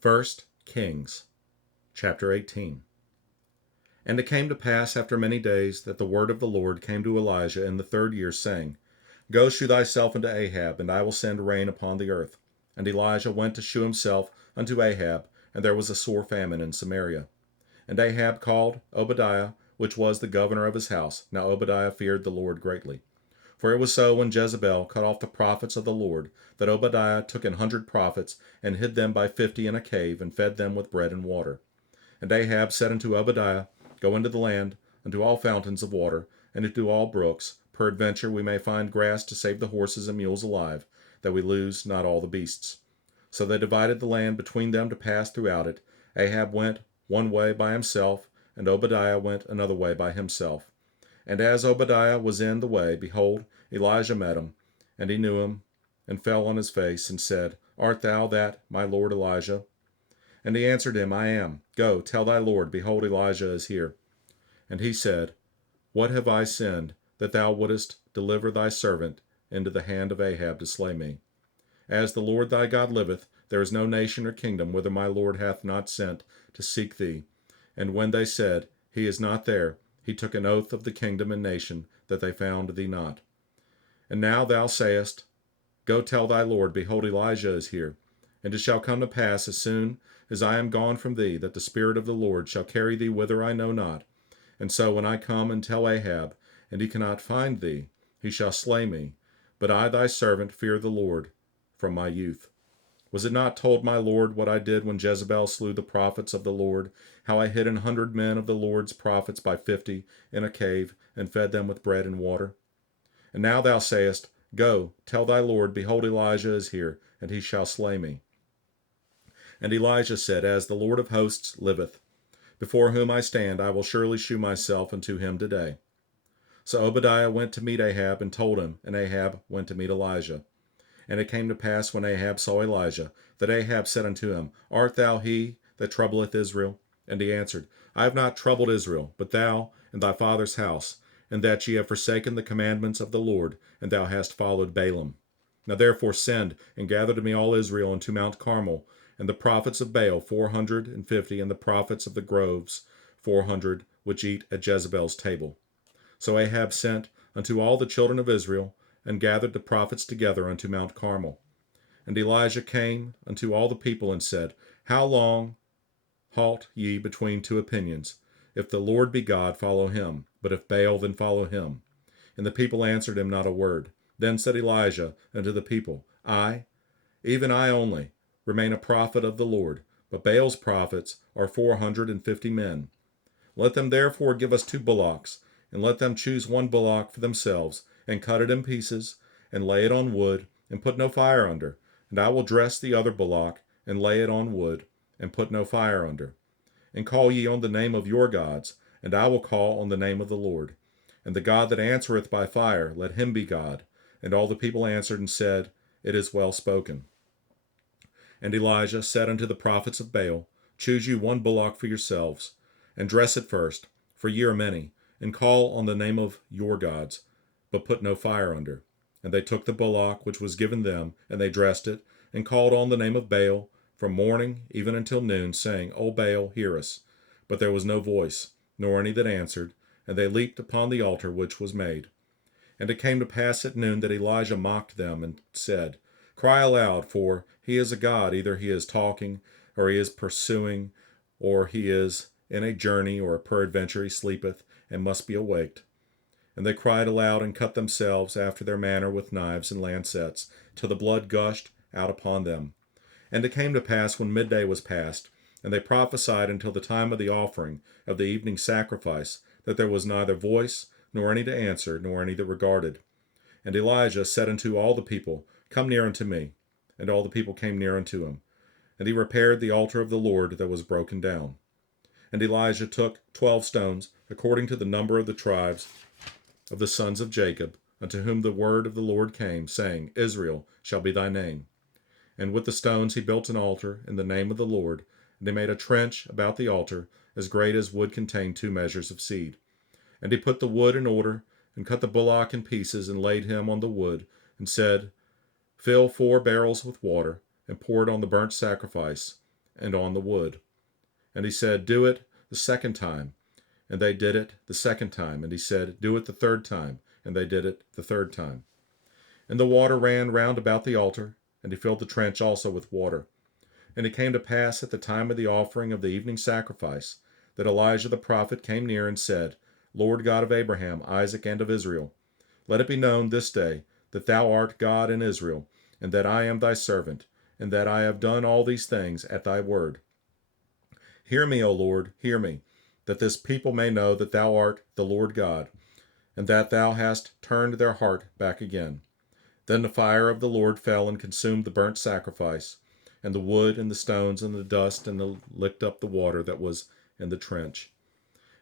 First Kings, chapter 18. And it came to pass after many days that the word of the Lord came to Elijah in the 3rd year, saying, Go shew thyself unto Ahab, and I will send rain upon the earth. And Elijah went to shew himself unto Ahab, and there was a sore famine in Samaria. And Ahab called Obadiah, which was the governor of his house. Now Obadiah feared the Lord greatly. For it was so, when Jezebel cut off the prophets of the Lord, that Obadiah took 100 prophets, and hid them by 50 in a cave, and fed them with bread and water. And Ahab said unto Obadiah, Go into the land, unto all fountains of water, and into all brooks. Peradventure we may find grass to save the horses and mules alive, that we lose not all the beasts. So they divided the land between them to pass throughout it. Ahab went one way by himself, and Obadiah went another way by himself. And as Obadiah was in the way, behold, Elijah met him, and he knew him, and fell on his face, and said, Art thou that, my lord Elijah? And he answered him, I am. Go, tell thy Lord, behold, Elijah is here. And he said, What have I sinned, that thou wouldest deliver thy servant into the hand of Ahab to slay me? As the Lord thy God liveth, there is no nation or kingdom whither my Lord hath not sent to seek thee. And when they said, He is not there, he took an oath of the kingdom and nation, that they found thee not. And now thou sayest, Go tell thy Lord, behold, Elijah is here. And it shall come to pass, as soon as I am gone from thee, that the Spirit of the Lord shall carry thee whither I know not. And so when I come and tell Ahab, and he cannot find thee, he shall slay me. But I thy servant fear the Lord from my youth. Was it not told my Lord what I did when Jezebel slew the prophets of the Lord, how I hid 100 men of the Lord's prophets by 50 in a cave, and fed them with bread and water? And now thou sayest, Go, tell thy Lord, behold, Elijah is here, and he shall slay me. And Elijah said, As the Lord of hosts liveth, before whom I stand, I will surely shew myself unto him today. So Obadiah went to meet Ahab, and told him, and Ahab went to meet Elijah. And it came to pass, when Ahab saw Elijah, that Ahab said unto him, Art thou he that troubleth Israel? And he answered, I have not troubled Israel, but thou and thy father's house, and that ye have forsaken the commandments of the Lord, and thou hast followed Balaam. Now therefore send, and gather to me all Israel unto Mount Carmel, and the prophets of Baal 450, and the prophets of the groves 400, which eat at Jezebel's table. So Ahab sent unto all the children of Israel, and gathered the prophets together unto Mount Carmel. And Elijah came unto all the people, and said, How long halt ye between two opinions? If the Lord be God, follow him, but if Baal, then follow him. And the people answered him not a word. Then said Elijah unto the people, I, even I only, remain a prophet of the Lord, but Baal's prophets are 450 men. Let them therefore give us 2 bullocks, and let them choose 1 bullock for themselves, and cut it in pieces, and lay it on wood, and put no fire under. And I will dress the other bullock, and lay it on wood, and put no fire under. And call ye on the name of your gods, and I will call on the name of the Lord. And the God that answereth by fire, let him be God. And all the people answered and said, It is well spoken. And Elijah said unto the prophets of Baal, Choose you 1 bullock for yourselves, and dress it first, for ye are many, and call on the name of your gods, but put no fire under. And they took the bullock which was given them, and they dressed it, and called on the name of Baal from morning even until noon, saying, O Baal, hear us. But there was no voice, nor any that answered, and they leaped upon the altar which was made. And it came to pass at noon that Elijah mocked them, and said, Cry aloud, for he is a god, either he is talking, or he is pursuing, or he is in a journey, or peradventure he sleepeth, and must be awaked. And they cried aloud, and cut themselves after their manner with knives and lancets, till the blood gushed out upon them. And it came to pass, when midday was past, and they prophesied until the time of the offering of the evening sacrifice, that there was neither voice, nor any to answer, nor any that regarded. And Elijah said unto all the people, Come near unto me. And all the people came near unto him. And he repaired the altar of the Lord that was broken down. And Elijah took 12 stones, according to the number of the tribes of the sons of Jacob, unto whom the word of the Lord came, saying, Israel shall be thy name. And with the stones he built an altar in the name of the Lord, and he made a trench about the altar, as great as would contain 2 measures of seed. And he put the wood in order, and cut the bullock in pieces, and laid him on the wood, and said, Fill 4 barrels with water, and pour it on the burnt sacrifice, and on the wood. And he said, Do it the second time. And they did it the second time. And he said, Do it the third time. And they did it the third time. And the water ran round about the altar, and he filled the trench also with water. And it came to pass at the time of the offering of the evening sacrifice, that Elijah the prophet came near and said, Lord God of Abraham, Isaac, and of Israel, let it be known this day that thou art God in Israel, and that I am thy servant, and that I have done all these things at thy word. Hear me, O Lord, hear me, that this people may know that thou art the Lord God, and that thou hast turned their heart back again. Then the fire of the Lord fell and consumed the burnt sacrifice, and the wood, and the stones, and the dust, and licked up the water that was in the trench.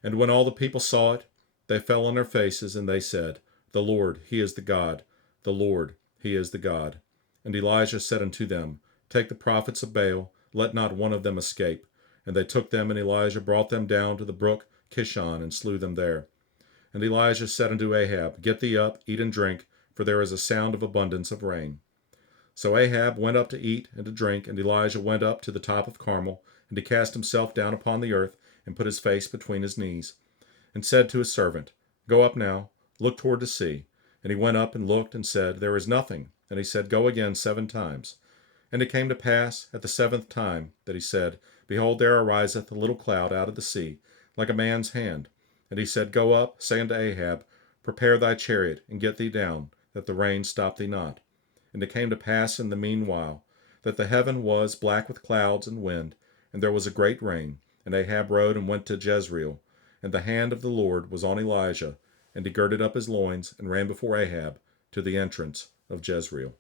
And when all the people saw it, they fell on their faces, and they said, The Lord, he is the God. The Lord, he is the God. And Elijah said unto them, Take the prophets of Baal, let not one of them escape. And they took them, and Elijah brought them down to the brook Kishon, and slew them there. And Elijah said unto Ahab, Get thee up, eat and drink, for there is a sound of abundance of rain. So Ahab went up to eat and to drink, and Elijah went up to the top of Carmel, and he cast himself down upon the earth, and put his face between his knees, and said to his servant, Go up now, look toward the sea. And he went up and looked, and said, There is nothing. And he said, Go again 7 times. And it came to pass at the 7th time that he said, Behold, there ariseth a little cloud out of the sea, like a man's hand. And he said, Go up, say unto Ahab, Prepare thy chariot, and get thee down, that the rain stop thee not. And it came to pass in the meanwhile, that the heaven was black with clouds and wind, and there was a great rain. And Ahab rode and went to Jezreel. And the hand of the Lord was on Elijah, and he girded up his loins, and ran before Ahab to the entrance of Jezreel.